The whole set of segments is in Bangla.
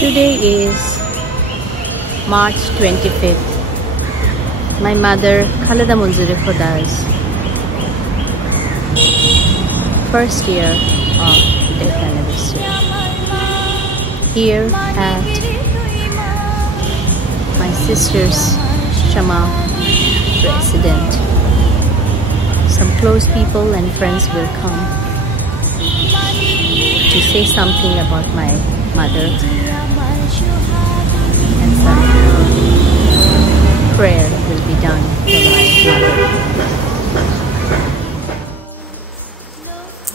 Today is March 25th. My mother Khaleda Munzuri Khoda's first year of death anniversary. Here at my sister's Shama residence. Some close people and friends will come to say something about my mother, and some prayer will be done for my mother.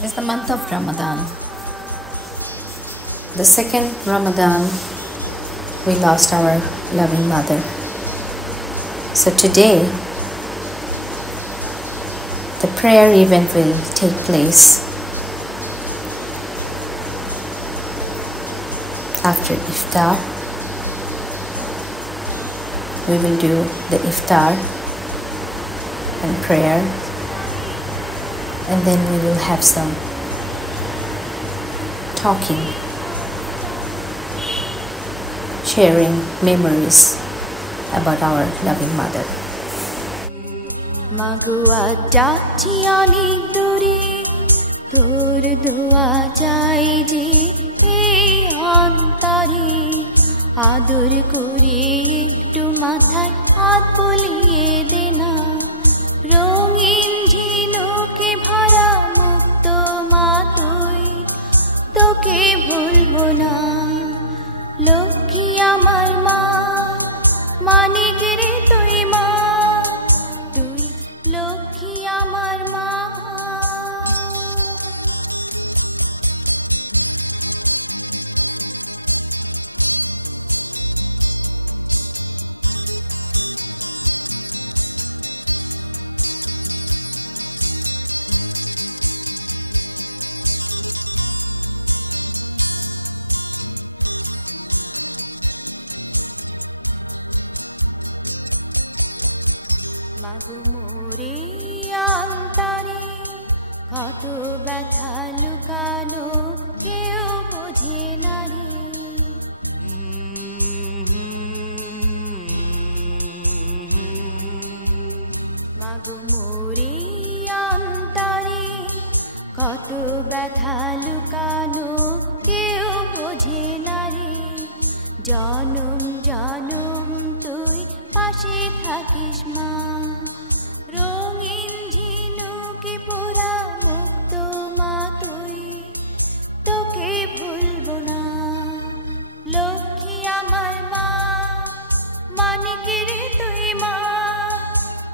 It's the month of Ramadan. The second Ramadan, we lost our loving mother. So today, the prayer event will take place. After iftar, we will do the iftar and prayer, and then we will have some talking, sharing memories about our loving mother. Magua jati anik duri, tor dua jai je ei antare, adur kore ekটু মাথায় হাত বুলিয়ে দে না, রঙিন ঝিনুকে ভরা মুক্ত মা তুই, তোকে ভুলবো না লক্ষ্মী আমার মা, মানিক রে তুই মা, তুই লক্ষ্মী আমার মা। মাগো মোরে অন্তরে কত ব্যথা লুকানো, কেউ বোঝে না রে। মাগো মোরে অন্তরে কত ব্যথা লুকানো, কেউ বোঝে না রে। জনম জনম তুই পাশে থাকিস মা, রঙিন ঝিনুকে পোড়া মুক্ত মা তুই, তোকে ভুলবো না লক্ষ্মী আমার মা, মানিক রে তুই মা,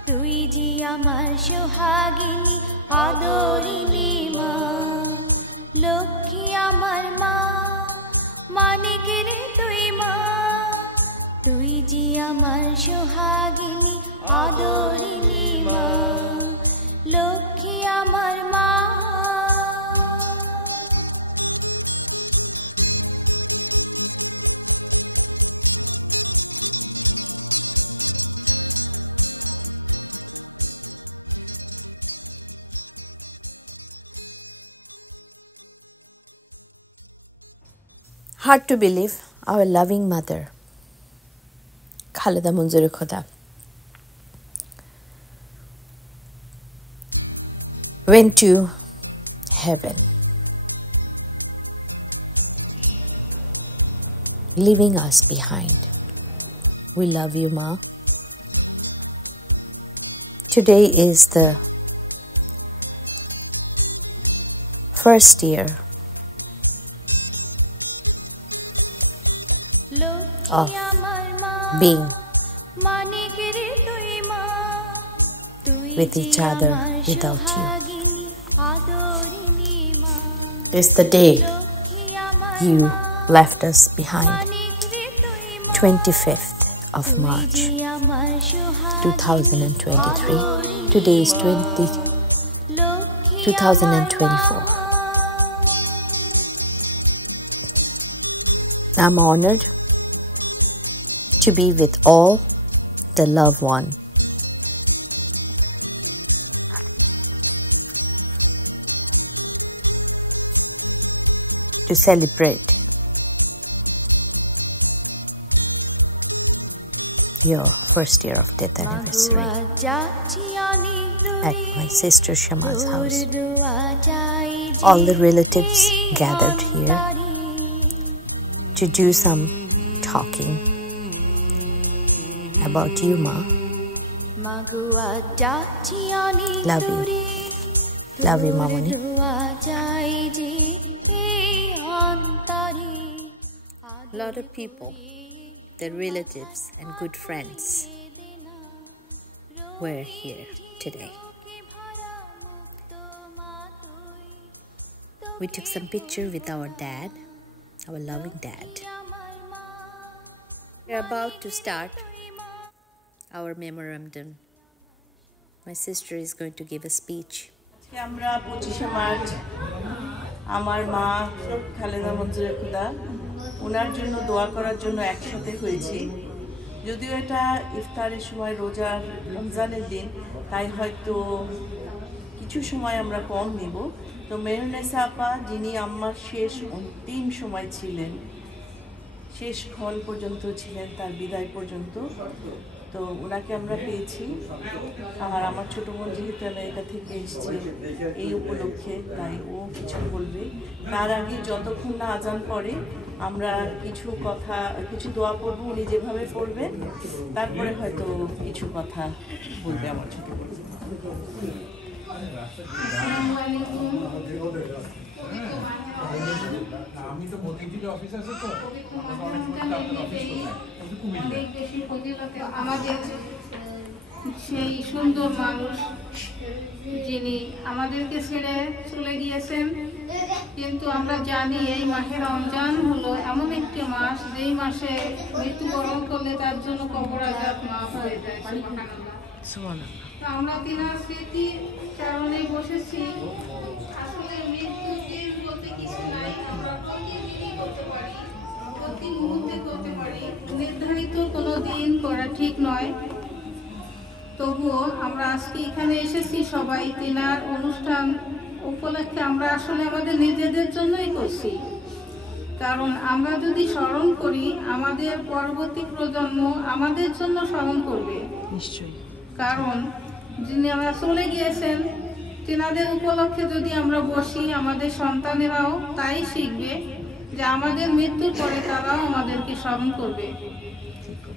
তুই জি আমার সোহাগিনী আদরিনী মা, লক্ষ্মী আমার মা, মানিক রে তুই মা, তুই জি আমার সোহাগিনী আদরিনী মা, লক্ষ্মী আমার মা। Hard to believe our loving mother, Khaleda Munzuri Khoda, went to heaven, leaving us behind. We love you, Ma. Today is the first year of being with each other without you. It's the day you left us behind, 25th of March 2023. Today is 2024. I'm honored to be with all the loved one. To celebrate your first year of death anniversary at my sister Shama's house. All the relatives gathered here to do some talking about you, Ma. Love you. Love you, Mamoni. A lot of people, their relatives and good friends were here today. We took some picture with our dad, our loving dad. We're about to start our memorandum. My sister is going to give a speech. আমরা 25শে মার্চ আমার মা খালেদা মঞ্জুরে খুদা ওনার জন্য দোয়া করার জন্য একসাথে হয়েছি। যদিও এটা ইফতারের সময় রোজার রমজানের দিন, তাই হয়তো কিছু সময় আমরা কম নিব। তো মেহরুন্নেসা আপা, যিনি আমার শেষ অন্তিম সময় ছিলেন, শেষ ক্ষণ পর্যন্ত ছিলেন, তার বিদায় পর্যন্ত, তো ওনাকে আমরা পেয়েছি। আর আমার ছোট বোন যেহেতু আমেরিকা থেকে এসেছে এই উপলক্ষে, তাই ও কিছু বলবে। তার আগে যতক্ষণ না আজান পড়ে আমরা কিছু কথা, কিছু দোয়া পড়ব, উনি যেভাবে পড়বেন, তারপরে হয়তো কিছু কথা বলবে আমার ছোট বোন। আমি তো মতিঝিল অফিস আছে, তো আমাদের সেই সুন্দর মানুষ যিনি আমাদেরকে ছেড়ে চলে গিয়েছেন, কিন্তু আমরা জানি এই মাসে রমজান হলো এমন একটি মাস যেই মাসে মৃত্যুবরণ করলে তার জন্য কবর আযাব মাফ হয়ে যায়। আমরা তিনার স্মৃতি কারণে বসেছি। আসলে মৃত্যুর বলতে কিছু নাই, আমরা প্রতিদিনই করতে পারি, প্রতি মুহূর্তে করতে পারি, নির্ধারিত কোনো দিন করা ঠিক নয়। তবুও আমরা আজকে এখানে এসেছি সবাই তিনার অনুষ্ঠান উপলক্ষে। আমরা আসলে আমাদের নিজেদের জন্যই করছি, কারণ আমরা যদি স্মরণ করি আমাদের পরবর্তী প্রজন্ম আমাদের জন্য স্মরণ করবে নিশ্চয়ই। কারণ যিনারা চলে গিয়েছেন তিনাদের উপলক্ষে যদি আমরা বসি, আমাদের সন্তানেরাও তাই শিখবে যে আমাদের মৃত্যুর পরে তারাও আমাদেরকে স্মরণ করবে।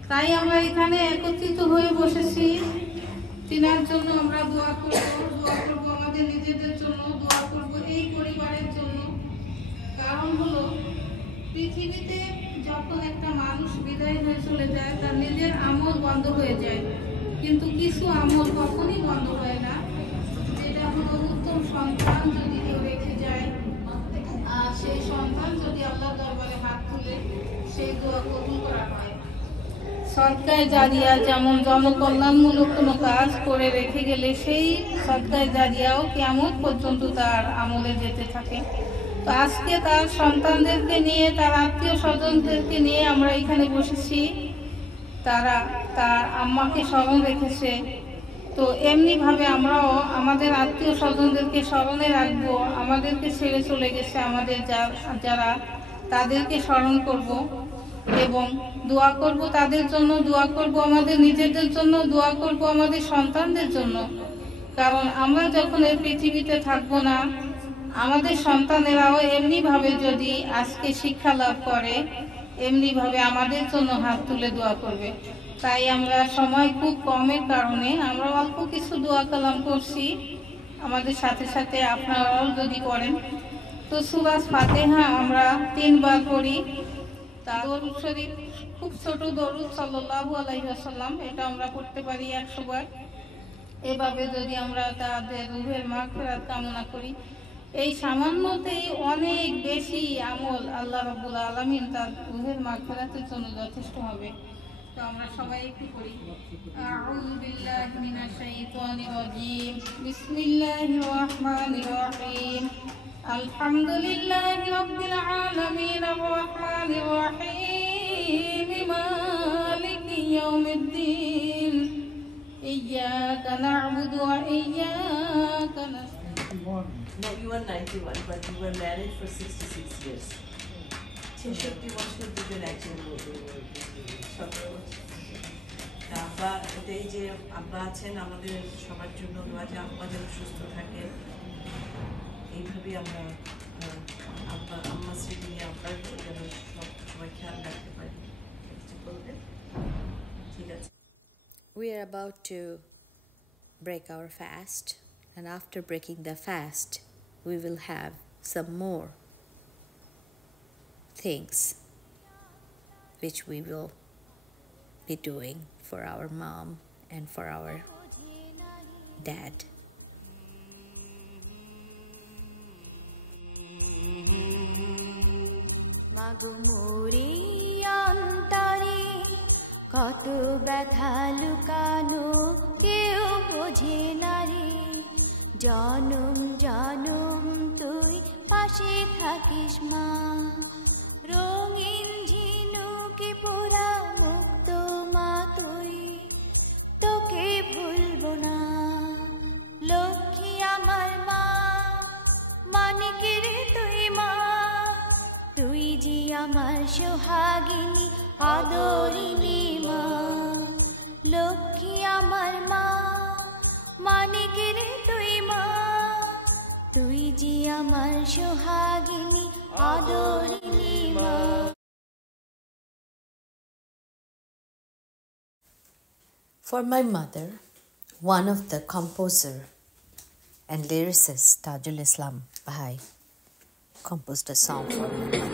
তাই আমরা এখানে একত্রিত হয়ে বসেছি। তিনার জন্য আমরা দোয়া করব আমাদের নিজেদের জন্য, দোয়া করব এই পরিবারের জন্য। কারণ হলো পৃথিবীতে যখন একটা মানুষ বিদায় হয়ে চলে যায় তার নিজের আমল বন্ধ হয়ে যায়, কিন্তু কিছু আমল কখনই বন্ধ হয় না। যেটা হলো উত্তম সন্তান যদি কেউ রেখে যায়, আর সেই সন্তান যদি আল্লাহর দরবারে হাত তুলে সেই দোয়া কবুল করা হয়। সদকায়ে জারিয়া যেমন জনকল্যাণমূলক কোনো কাজ করে রেখে গেলে সেই সদকায়ে জারিয়াও কিয়ামত পর্যন্ত তার আমলে যেতে থাকে। তো আজকে তার সন্তানদেরকে নিয়ে, তার আত্মীয় স্বজনদেরকে নিয়ে আমরা এখানে বসেছি। তারা তার আম্মাকে স্মরণ রেখেছে, তো এমনিভাবে আমরাও আমাদের আত্মীয় স্বজনদেরকে স্মরণে রাখবো। আমাদেরকে ছেড়ে চলে গেছে আমাদের যারা, তাদেরকে স্মরণ করব এবং দোয়া করব তাদের জন্য, দোয়া করব আমাদের নিজেদের জন্য, দোয়া করব আমাদের সন্তানদের জন্য। কারণ আমরা যখন এই পৃথিবীতে থাকবো না, আমাদের সন্তানেরাও এমনিভাবে যদি আজকে শিক্ষা লাভ করে, এমনিভাবে আমাদের জন্য হাত তুলে দোয়া করবে। তাই আমরা সময় খুব কমের কারণে আমরা অল্প কিছু দোয়া কালাম করছি, আমাদের সাথে সাথে আপনারাও যদি করেন। তো সূরা ফাতিহা আমরা 3 বার পড়ি। দরুদ শরীফ খুব ছোট দরুদ সাল্লাল্লাহু আলাইহি ওয়াসাল্লাম, এটা আমরা পড়তে পারি 100 বার। এভাবে যদি আমরা তাদের রূহের মাগফিরাত কামনা করি, এই সামান্যতেই অনেক বেশি আমল আল্লাহ রাব্বুল আলামিন তার রূহের মাগফিরাতের জন্য যথেষ্ট হবে। তো আমরা সবাই একটু করি। আউযু বিল্লাহি মিনাশ শাইতানির রাজীম, বিসমিল্লাহির রহমানির রহিম, আলহামদুলিল্লাহি রাব্বিল আলামিন, আর রহমানির রহিম, মালিকি ইয়াউমিদ্দিন, ইয়্যাকা না'বুদু ওয়া ইয়্যাকা নাস্তাঈন। No, you were 91, but you were married for 66 years. 66 বছর দুজন একজন। আব্বা এটাই যে আব্বা আছেন আমাদের সবার জন্য দোয়া, যে আব্বা যেন সুস্থ থাকেন, এইভাবেই আমরা আব্বা আম্মা স্মৃতি নিয়ে আব্বার যেন সবাই খেয়াল রাখতে পারি। কিছু বলবেন? ঠিক আছে। We are about to break our fast, and after breaking the fast we will have some more things which we will be doing for our mom and for our dad. মাগো মোরে অন্তরে কত ব্যথা লুকানো কেউ বোঝে না রে, জনম জনম তুই পাশে থাকিস মা, রঙিন ঝিনুকে পোড়া মুক্ত মা তুই, তোকে ভুলবো না লক্ষ্মী আমার মা, মানিকের তুই মা, তুই জি আমার সোহাগিনী আদরিনী মা, লক্ষ্মী আমার মা, মানিকের তুই মা, তুই জি আমার সোহাগিনী আদরিনী মা। For my mother, one of the composer and lyricist Tajul Islam Bhai composed a song for my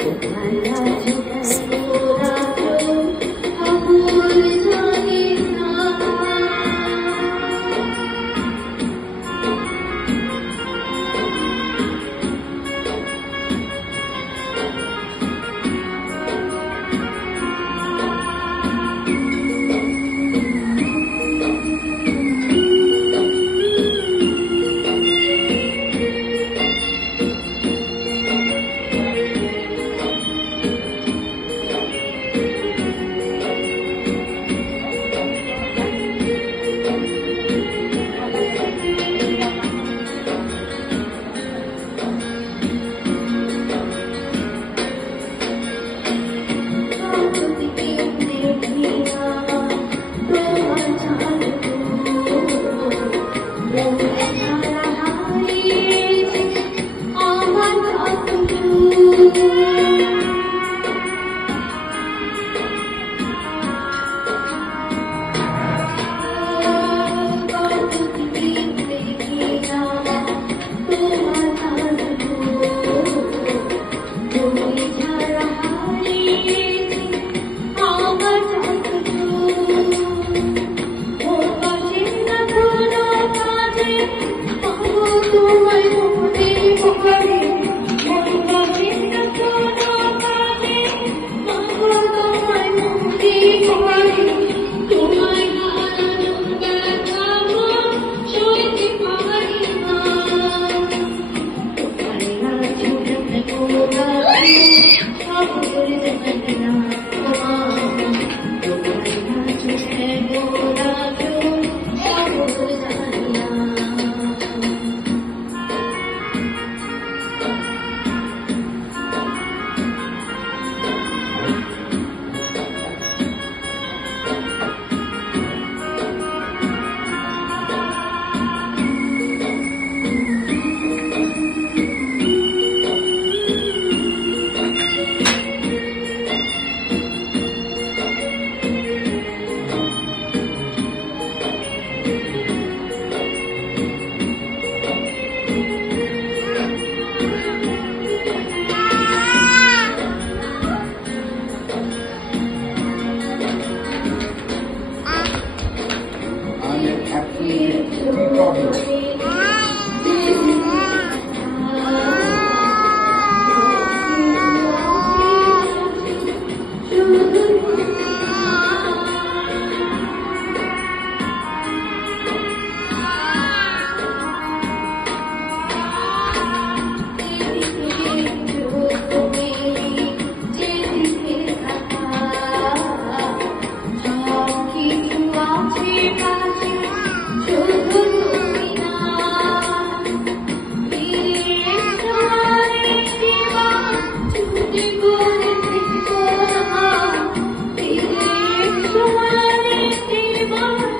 Jibon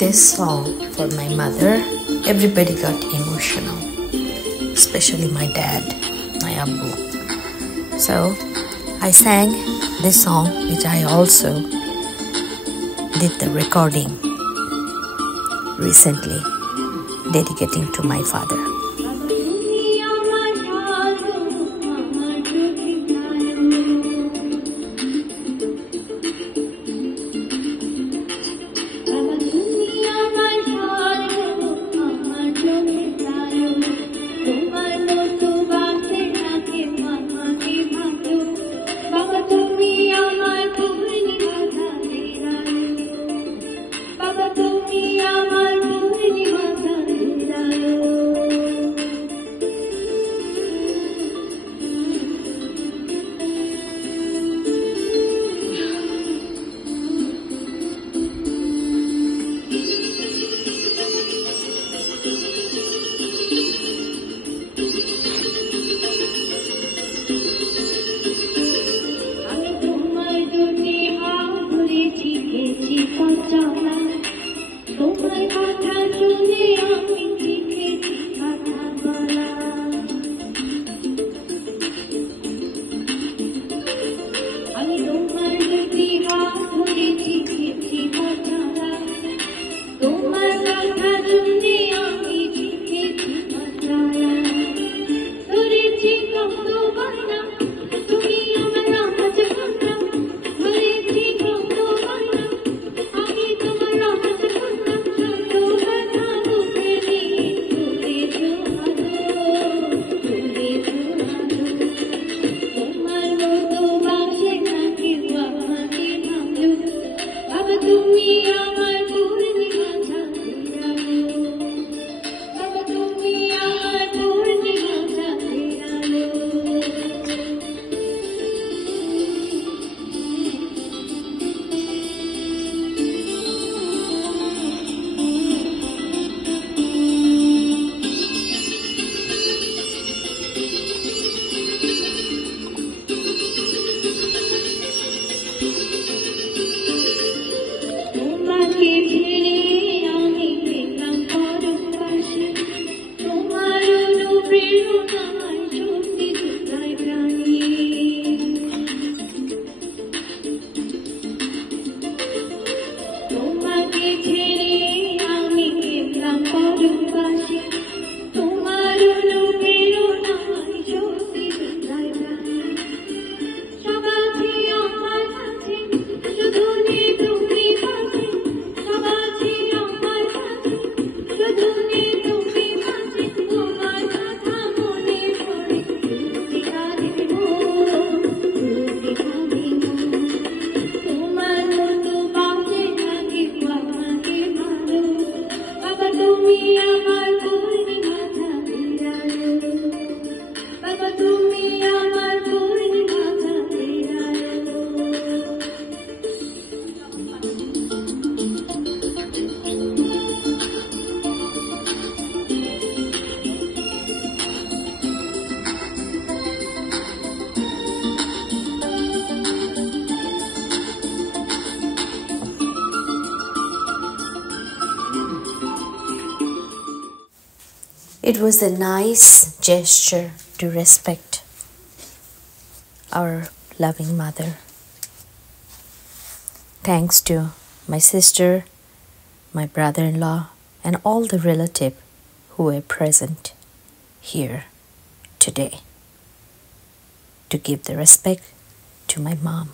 this song for my mother, everybody got emotional, especially my dad, my Abbu. So I sang this song, which I also did the recording recently, dedicating to my father. It was a nice gesture to respect our loving mother. Thanks to my sister, my brother-in-law, and all the relatives who were present here today to give the respect to my mom.